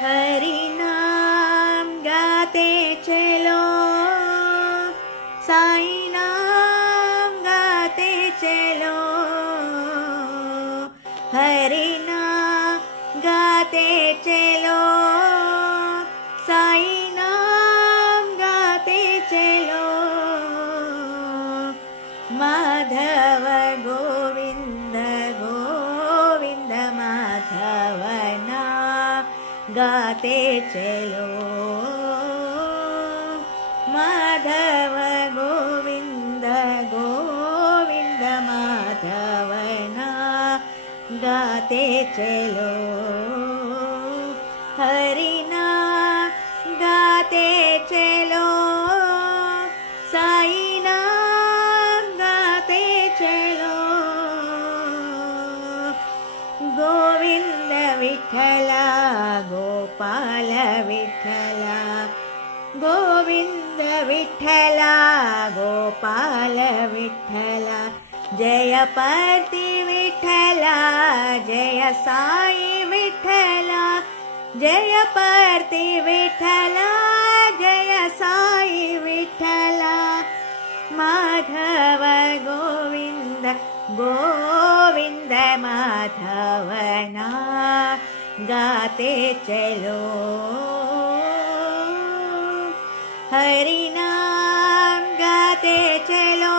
हरि नाम गाते चलो, साई नाम गाते चलो। हरि नाम गाते चलो, साई नाम गाते चलो। माधव गोविंद गोविंद माधव नाम गाते चलो। माधव गोविंद गोविंद माधव नाम गाते चलो। हरि नाम गाते चलो, साई नाम गाते चलो। गोविंद विठ्ठला गोपाल विठ्ठला, गोविंद विठ्ठला गोपाल विठ्ठला। जय पर्ति विठ्ठला, जय साई विठ्ठला। जय पर्ति विठ्ठला, जय साई विठ्ठला। माधव गोविंद गोविंद माधव नाम गाते चलो। हरि नाम गाते चलो,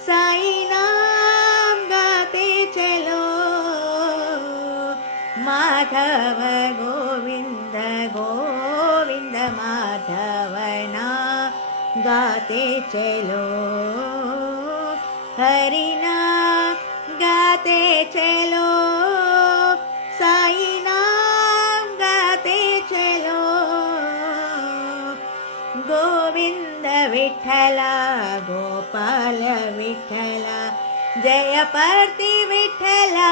साई नाम गाते चलो। माधव गोविंद गोविंद माधव नाम गाते चलो। हरि नाम गाते चलो, साई नाम गाते चलो। गोविंद विठ्ठला गोपाल विठ्ठला। जय पर्ति विठ्ठला,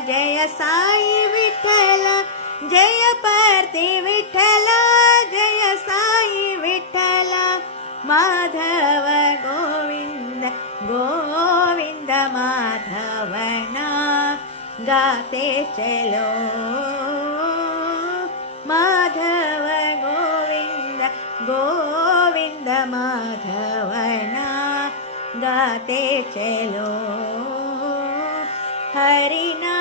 जय साई विठ्ठला। जय पर्ति विठ्ठला, जय साई विठ्ठला। माधव गोविंद गोविंद माधव नाम गाते चलो। माधव गोविंद गोविंद माधव नाम गाते चलो। हरि नाम